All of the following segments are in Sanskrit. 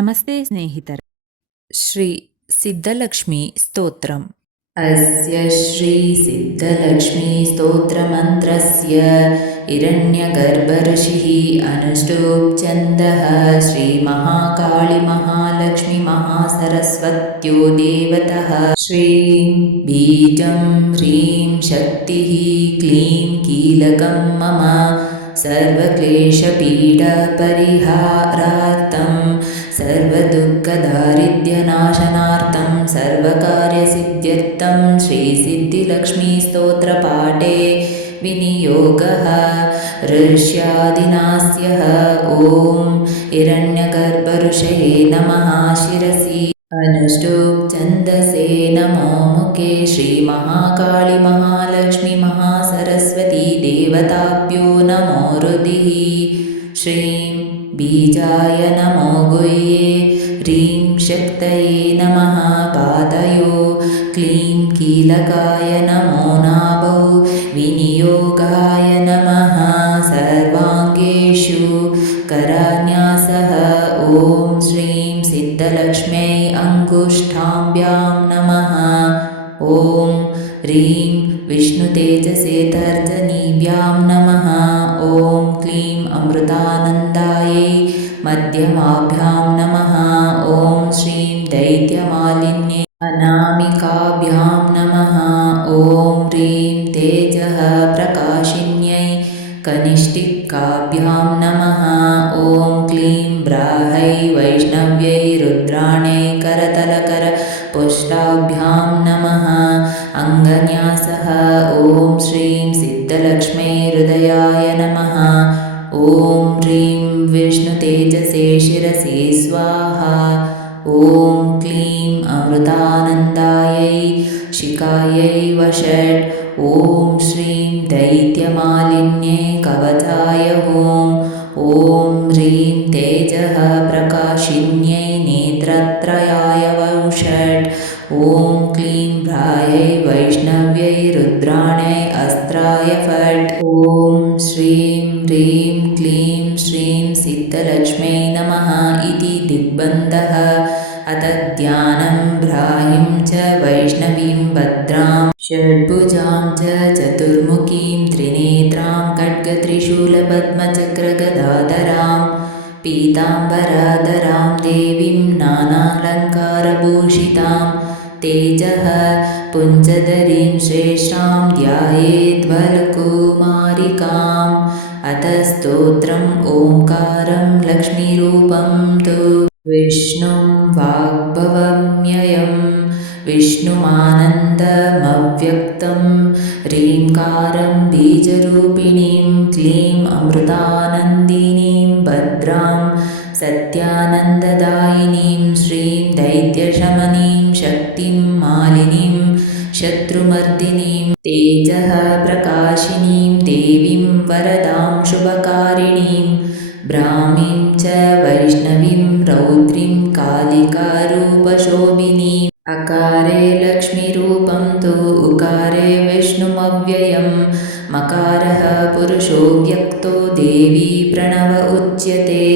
ನಮಸ್ತೆ ಸ್ನೇಹಿತರೆ. ಶ್ರೀ ಸಿದ್ಧಲಕ್ಷ್ಮಿ ಸ್ತೋತ್ರಂ. अस्य श्रीसिद्धलक्ष्मीस्तोत्रमन्त्रस्य हिरण्यगर्भऋषिः अनुष्टुप्छन्दः श्रीमहाकाळीमहालक्ष्मीमहासरस्वत्यो देवतः। श्रीं बीजं ह्रीं शक्तिः क्लीं कीलकं मम सर्वक्लेशपीडापरिहारार्थं सर्वदुःखदारिद्र्यनाशनार्थं सर्वकार्यसिद्ध्यर्थं श्रीसिद्धिलक्ष्मीस्तोत्रपाठे विनियोगः ऋष्यादिनास्यः। ॐ हिरण्यगर्भऋषये नमः शिरसि अनुष्टुप्छन्दसे नमो मुखे श्रीमहाकाळी महालक्ष्मी महासरस्वती देवताभ्यो नमो हृदिः। श्रीं बीजाय नमो गुह्ये ह्रीं शक्तये नमः पादयो क्लीं कीलकाय नमो नाभौ विनियोगाय नमः सर्वाङ्गेषु करान्यासः। ॐ श्रीं सिद्धलक्ष्म्यै अङ्गुष्ठाभ्यां नमः। ॐ ह्रीं विष्णुतेजसे तर्जनीभ्यां नमः। ॐ क्लीं अमृतानन्दायै मध्यमाभ्यां नमः। ॐ श्रीं दैत्यमालिन्यै अनामिकाभ्यां नमः। ॐ ह्रीं तेजः प्रकाशिन्यै कनिष्ठिकाभ्यां नमः। ॐ क्लीं ब्राह्यै वैष्णव्यै रुद्राण्यै करतलकरपुष्टाभ्यां नमः। अङ्गन्यासः। ॐ श्रीं सिद्धलक्ष्म्यै हृदयाय नमः। ॐ ह्रीं विष्णुतेजसे शिरसि स्वाहा। ॐ क्लीं अमृतानन्दायै शिखायै वषट्। ॐ श्रीं दैत्यमालिन्यै कवचाय होम। ॐ ह्रीं तेजः प्रकाशिन्यै नेत्रत्रयाय वषट्। ॐ क्लीं भ्रायै वैष्णव्यै रुद्राण्यै अस्त्राय फट्। ॐ श्रीं ह्रीं क्लीं श्रीं सिद्धलक्ष्म्यै नमः इति दिग्बन्धः। अथ ध्यानं भ्राहीं च वैष्णवीं भद्रां षड्भुजां च चतुर्मुखीं त्रिनेत्रां खड्गत्रिशूलपद्मचक्रगदाधरां पीताम्बराधरां देवीं नानालङ्कारभूषितां तेजः पुञ्जधरीं श्रेष्ठां ध्यायेद्वलकुमारिकाम्। अथ स्तोत्रम् ओङ्कारं लक्ष्मीरूपं तु विष्णुं वाग्भवम्ययं विष्णुमानन्दमव्यक्तं ह्रीङ्कारं बीजरूपिणीं क्लीं अमृतानन्दिनीं भद्रां सत्यानन्ददायिनीं श्रीं दैत्यशमनीं शक्तिं मालिनीं शत्रुमर्दिनीं तेजः प्रकाशिनीं देवीं वरदां शुभकारिणीं ब्राह्मीं च वैष्णवीं रौद्रीं कालिकारूपशोभिनीम्। अकारे लक्ष्मीरूपं तु उकारे विष्णुमव्ययं मकारः पुरुषो व्यक्तो देवी प्रणव उच्यते।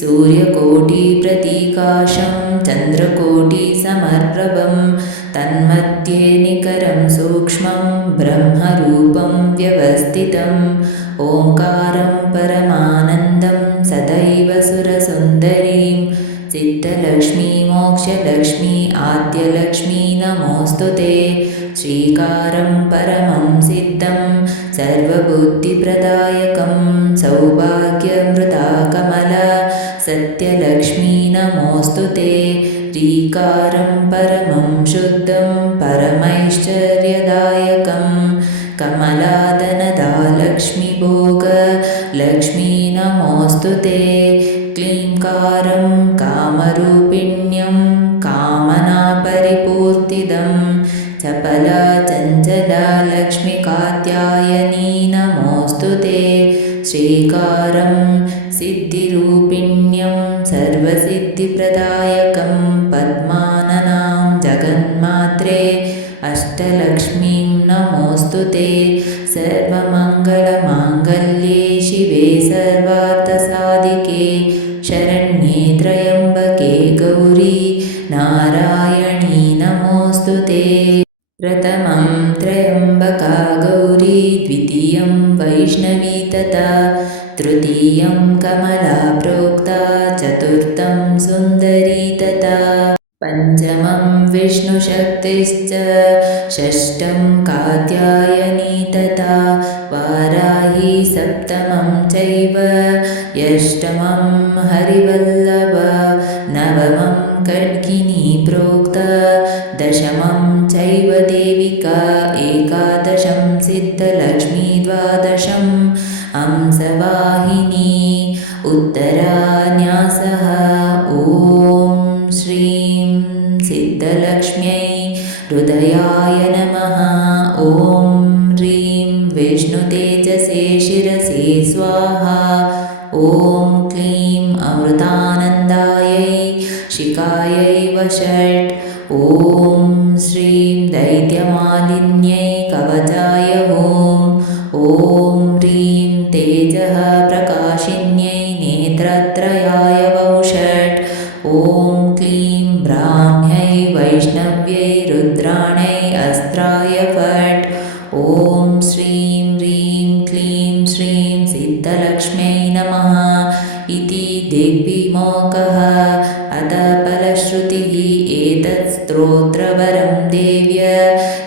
सूर्यकोटिप्रतीकाशं चन्द्रकोटिसमप्रभं तन्मध्ये निकरं सूक्ष्मं ब्रह्मरूपं व्यवस्थितम्। ओङ्कारं परमानन्दं सदैव सुरसुन्दरीं सिद्धलक्ष्मी मोक्षलक्ष्मी आद्यलक्ष्मी नमोऽस्तु ते। श्रीकारं परमं सिद्धं सर्वबुद्धिप्रदायकं सौभाग्यमृताकमला सत्यलक्ष्मी नमोऽस्तु ते। ह्रीकारं परमं शुद्धं परमैश्वर्यदायकं कमलादनदा लक्ष्मीभोग लक्ष्मी नमोऽस्तु ते। क्लींकारं कामरूपिण्यं कामनापरिपूर्तिदं चपला चञ्चला लक्ष्मीकात्यायनी नमोऽस्तु ते। श्रीकारं सिद्धिरूपिण्यं सर्वसिद्धिप्रदायकं पद्माननां जगन्मात्रे अष्टलक्ष्मीं नमोऽस्तु ते। सर्वमङ्गलमाङ्गल्ये शिवे सर्वार्थसाधिके शरण्ये त्र्यम्बके त्र्यम्बका गौरी द्वितीयं वैष्णवी तथा तृतीयं कमला प्रोक्ता चतुर्थं सुन्दरी तथा पञ्चमं विष्णुशक्तिश्च षष्ठं कात्यायनी तथा वाराही सप्तमं चैव अष्टमं हरिवल्लभ नवमं खड्गिनी प्रोक्ता दशमं चैव देविका एकादशं सिद्धलक्ष्मी द्वादशं हंसवाहिनी उत्तरान्यासः ॐ श्रीं सिद्धलक्ष्म्यै हृदयाय नमः ॐ ह्रीं विष्णुतेजसे शिरसे स्वाहा ॐ क्लीं अमृतानन्दायै शिखायै वषट् ॐ श्रीं दैत्यमालिन्यै कवचाय ॐ ह्रीं तेजः प्रकाशिन्यै नेत्रत्रयाय वौषट् ॐ क्लीं ब्राह्म्यै वैष्णव्यै रुद्राणै अस्त्राय फट् ॐ श्रीं ह्रीं क्लीं श्रीं सिद्धलक्ष्म्यै नमः इति दिग्विमोकः अथ फलश्रुतिः एतत् स्तोत्रवरं देव्य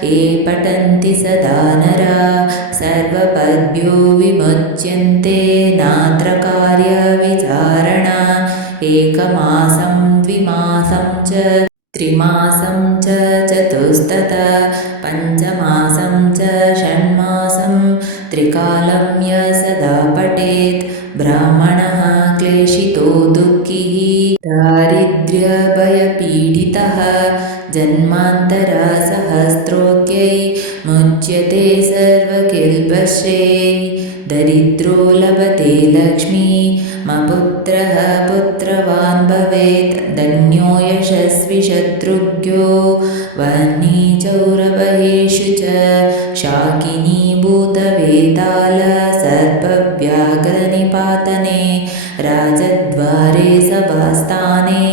ये पठन्ति सदा नरा सर्वपद्भ्यो विमुच्यन्ते नात्र कार्यविचारणा एकमासं द्विमासं च त्रिमासं च चतुस्तथा पञ्चमासं च षण्मासं त्रिकालं य सदा पठेत् ब्राह्मणः क्लेशितो दुःखिः दारिद्र्यभयपीडितः जन्मान्तरसहस्रोऽख्यै मुच्यते सर्वकिल्बिषै दरिद्रो लभते लक्ष्मीमपुत्रः पुत्रवान् भवेत् धन्यो यशस्वी शत्रुघ्नो वह्नि चौरवहेषु च शाकिनी भूतवेताल सर्पव्याघ्रनिपातने राजद्वारे सभास्थाने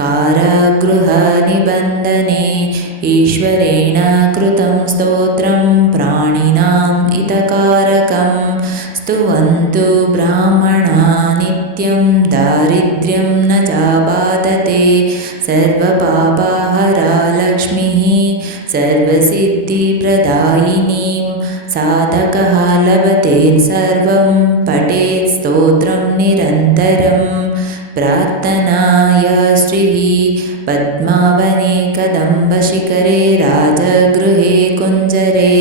कारागृहनिबन्धने ईश्वरेण कृतं स्तोत्रं प्राणिनां हितकारकं स्तुवन्तु ब्राह्मणा नित्यं दारिद्र्यं न चाबाधते सर्वपापहरा लक्ष्मीः सर्वसिद्धिप्रदायिनीं साधकः लभते सर्वं पठेत् स्तोत्रं निरन्तरं प्रार्थनाय श्रीः पद्मावने कदम्बशिखरे राजगृहे कुञ्जरे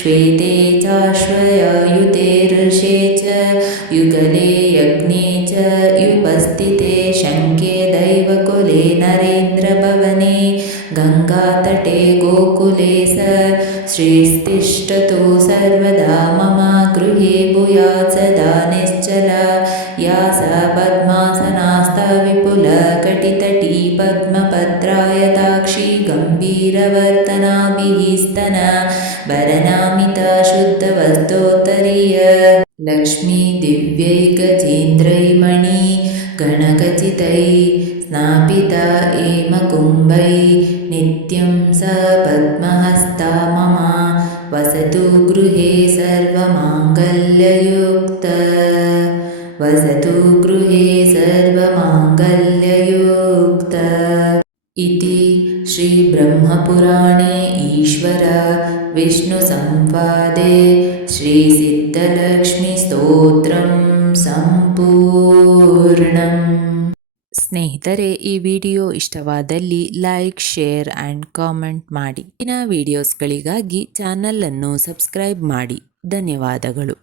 श्वेते चाश्वयुते ऋषे च युगले यज्ञे च उपस्थिते शङ्के दैवकुले नरेन्द्रभवने गङ्गातटे गोकुले स श्रीस्तिष्ठतु सर्वदा मम गृहे भूयात् सदा निश्चला या सा पद्मासनास्था विपुलकटितटी पद्मपत्रायताक्षी गम्भीरवर्तनाभिः स्तना भरनामिता शुद्धवस्तोत्तरीय लक्ष्मी दिव्यैकचेन्द्रैर्मणि गणखचितैः स्नापिता हेमकुम्भैः नित्यं सा पद्महस्ता मम वसतु गृहे सर्वमाङ्गल्ययुक्ता वसतु गृहे सर्वमाङ्गल्ययुक्ता इति श्रीब्रह्मपुराणे ईश्वर विष्णुसंवादे श्रीसिद्धलक्ष्मीस्तोत्रं ಸಂಪೂರ್ಣಂ. ಸ್ನೇಹಿತರೆ, ಈ ವಿಡಿಯೋ ಇಷ್ಟವಾದಲ್ಲಿ ಲೈಕ್, ಶೇರ್ ಆ್ಯಂಡ್ ಕಾಮೆಂಟ್ ಮಾಡಿ. ಇನ್ನ ವಿಡಿಯೋಸ್ಗಳಿಗಾಗಿ ಚಾನಲನ್ನು ಸಬ್ಸ್ಕ್ರೈಬ್ ಮಾಡಿ. ಧನ್ಯವಾದಗಳು.